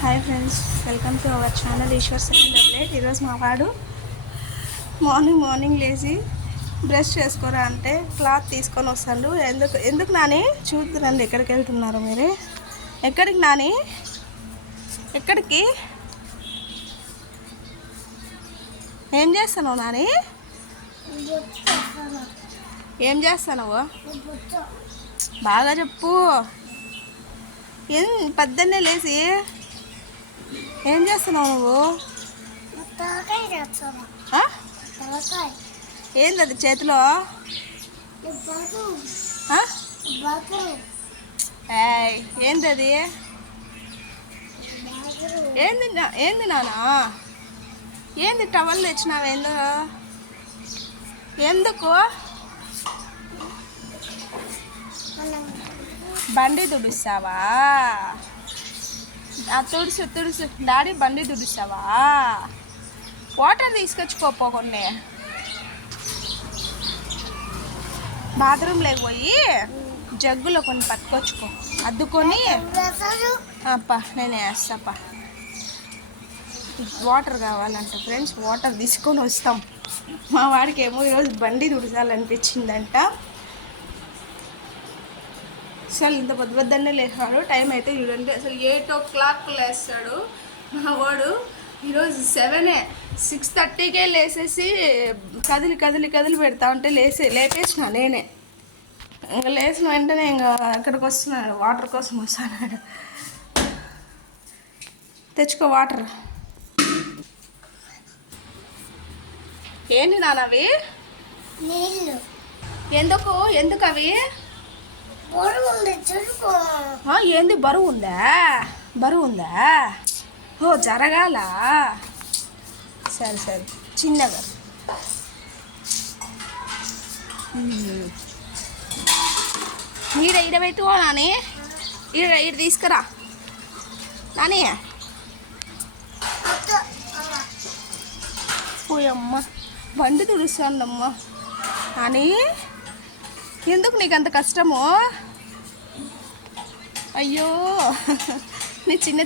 Hi friends, welcome to our channel Ishwar seven double eight. ఈరోజు మా వాడు మార్నింగ్ లేచి బ్రష్ చేసుకోరా అంటే క్లాత్ తీసుకొని వస్తాడు. ఎందుకు నాని చూద్దురండి ఎక్కడికి వెళ్తున్నారు మీరు? ఎక్కడికి నాని? ఎక్కడికి? ఏం చేస్తున్నావు నాని? ఏం చేస్తున్నావు బాగా చెప్పు. పొద్దున్నే లేచి ఏం చేస్తున్నావు నువ్వు? ఏంది అది చేతిలో? ఏంది అది? ఏంది నానా? ఏంది టవల్ తెచ్చినావు? ఎందుకు? బండి తుడుస్తావా? తుడుసు డాడీ, బండి తుడుస్తావా? వాటర్ తీసుకొచ్చుకోపో కొన్ని. బాత్రూంలోకి పోయి జగ్గులో కొన్ని పట్టుకొచ్చుకో, అద్దుకొని. అప్పా నేను వేస్తాపా. వాటర్ కావాలంట ఫ్రెండ్స్, వాటర్ తీసుకొని వస్తాం. మా వాడికి ఏమో ఈరోజు బండి తుడసాలనిపించిందంట. అసలు ఇంత పొద్దున్నే లేస్తాడు. టైం అయితే చూడండి, అసలు 8 o'clock లేస్తాడు మా వాడు. ఈరోజు 6:30కే లేసేసి కదిలి పెడతా ఉంటే లేపేసిన నేనే. ఇంకా లేచిన వెంటనే ఇంకా ఎక్కడికి వస్తున్నాడు, వాటర్ కోసం వస్తున్నాడు. తెచ్చుకో వాటర్. ఏంటి నాన్న అవి? ఎందుకు అవి? ఏంది బరువు ఉందా? ఓ జరగాల. సరే చిన్నగా. ఈడవైతే నాని, ఈడ తీసుకురా నాని. పోయమ్మ, బండి తుడుస్తానమ్మా నాని. ఎందుకు నీకు అంత కష్టము? అయ్యో, నీ చిన్న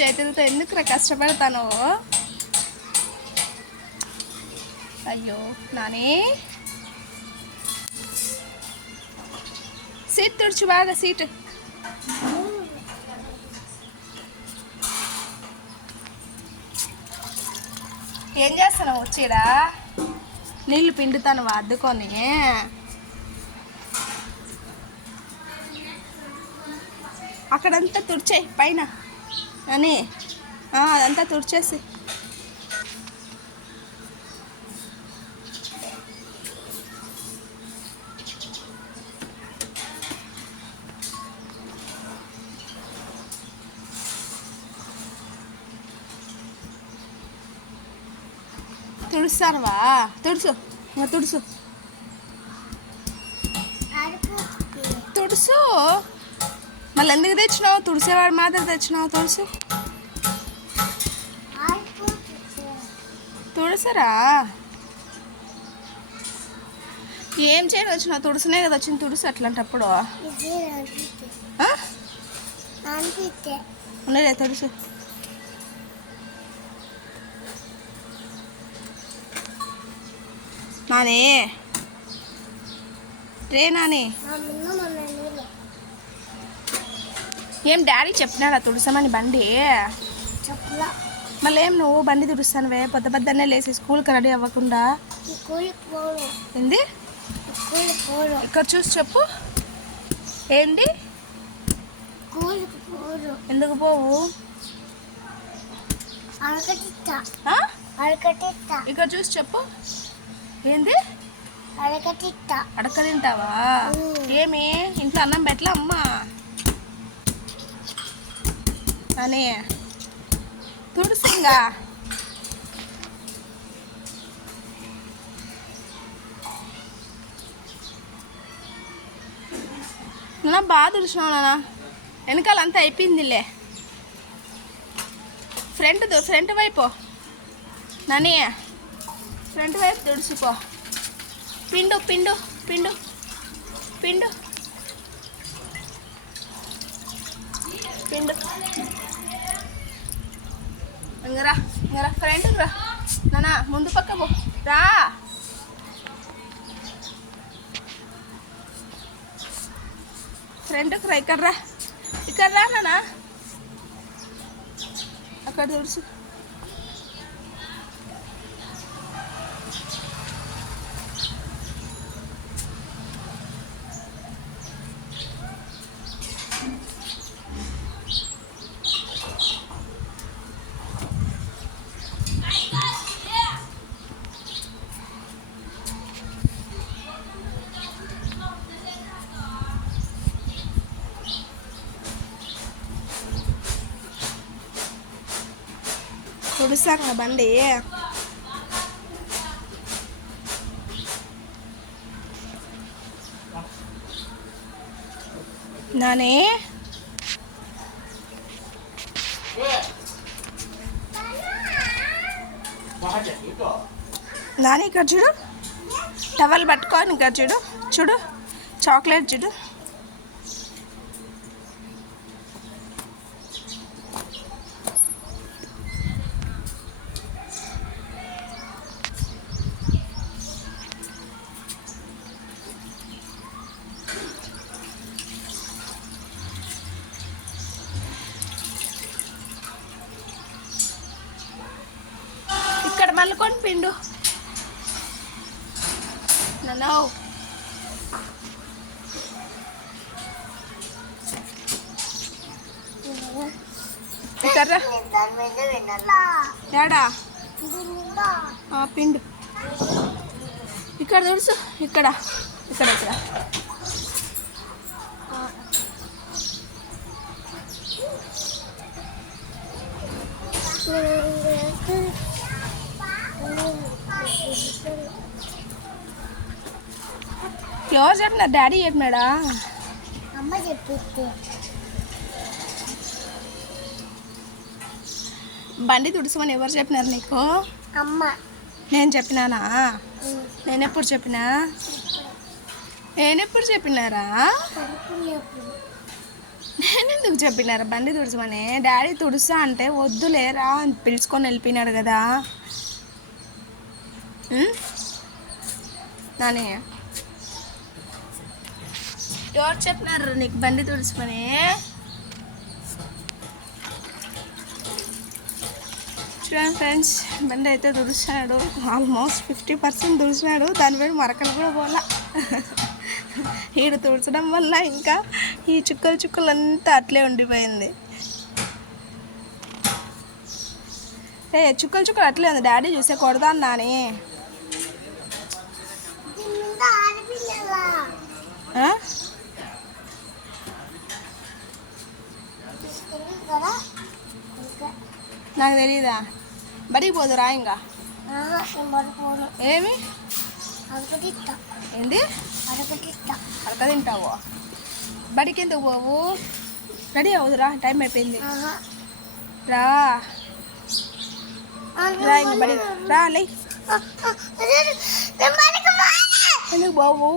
చేతులతో ఎందుకు కష్టపడతాను? అయ్యో నాని, సీట్ తుడుచు బాగా. సీట్ ఏం చేస్తాను? వచ్చేడా నీళ్ళు పిండుతాను అద్దుకొని. అక్కడంతా తుడిచేయి పైన అని. అదంతా తుడిచేసి తుడుస్తానువా? తుడుసు. మళ్ళీ ఎందుకు తెచ్చినావు? తుడిసేవాడు మాత్రం తెచ్చినావు. తుడుసరా? ఏం చేయని వచ్చినావు? తుడుసునే కదా వచ్చింది. తుడుసు అట్లాంటప్పుడు ఉన్నదే తుడుసు. నాని రే నాని. ఏం డాడీ చెప్పినాడా తుడుసామని బండి? మళ్ళీ ఏం నువ్వు బండి తుడుస్తానువే పొద్దున్నే లేచి స్కూల్కి రెడీ అవ్వకుండా? ఏంది? ఇక్కడ చూసి చెప్పు. ఏంది? ఎందుకు పోవు? ఇక్కడ చూసి చెప్పు. ఏంది? అడక తింటావా? ఏమి ఇంట్లో అన్నం పెట్టలే అమ్మా అని? తుడిసింగా. నా బాగా తుడిచినావు నాన్న. వెనకాలంతా అయిపోయిందిలే. ఫ్రంట్ వైపు నాని, ఫ్రంట్ వైపు తుడుచుకో. పిండు పిండు ఇంగరా ఫ్రెండ్కి రా నానా, ముందు పక్క పో రా. ఫ్రెండ్కి రా, ఇక్కడ రా నానా, అక్కడ తుడుచు. తుడుస్తాం బండి. నానే నాని ఇక్కడ చూడు, టవల్ పట్టుకొని ఇక్కడ చూడు చాక్లెట్ చూడు. ఇక్కడ మళ్ళీ పిండు నన్ను. ఇక్కడ ఏడా పిండు, ఇక్కడ తుడుచు, ఇక్కడ ఎవరు చెప్పినారు? డాడీ చెప్పినాడా? అమ్మ చెప్పిద్ది. బండి తుడుచుమని ఎవరు చెప్పినారు నీకు? అమ్మ. నేను చెప్పినానా? నేనెప్పుడు చెప్పినారా? నేనెందుకు చెప్పినారా బండి తుడుచుమని? డాడీ తుడుస్తా అంటే వద్దులేరా అని పిలుచుకొని వెళ్ళిపోయినాడు కదా నాని. ఎవరు చెప్పినారు నీకు బండి తుడుచుమని? చూడండి ఫ్రెండ్స్, బండి అయితే తుడుస్తున్నాడు. ఆల్మోస్ట్ 50% తుడిచినాడు. దానిపైన మరకలు కూడా పోలా. ఈడు తుడచడం వల్ల ఇంకా ఈ చుక్కలంతా అట్లే ఉండిపోయింది. చుక్కలు అట్లే ఉంది. డాడీ చూసే కొడదాను నాని. నాకు తెలీదా? బడికి పోదురా ఇంకా? ఏమి ఏంది అరక తింటావు? బడికి ఎందుకు పోవు? రెడీ అవుదురా, టైం అయిపోయింది. రా ఇంకా బడి రా. లై ఎందుకు బాబు?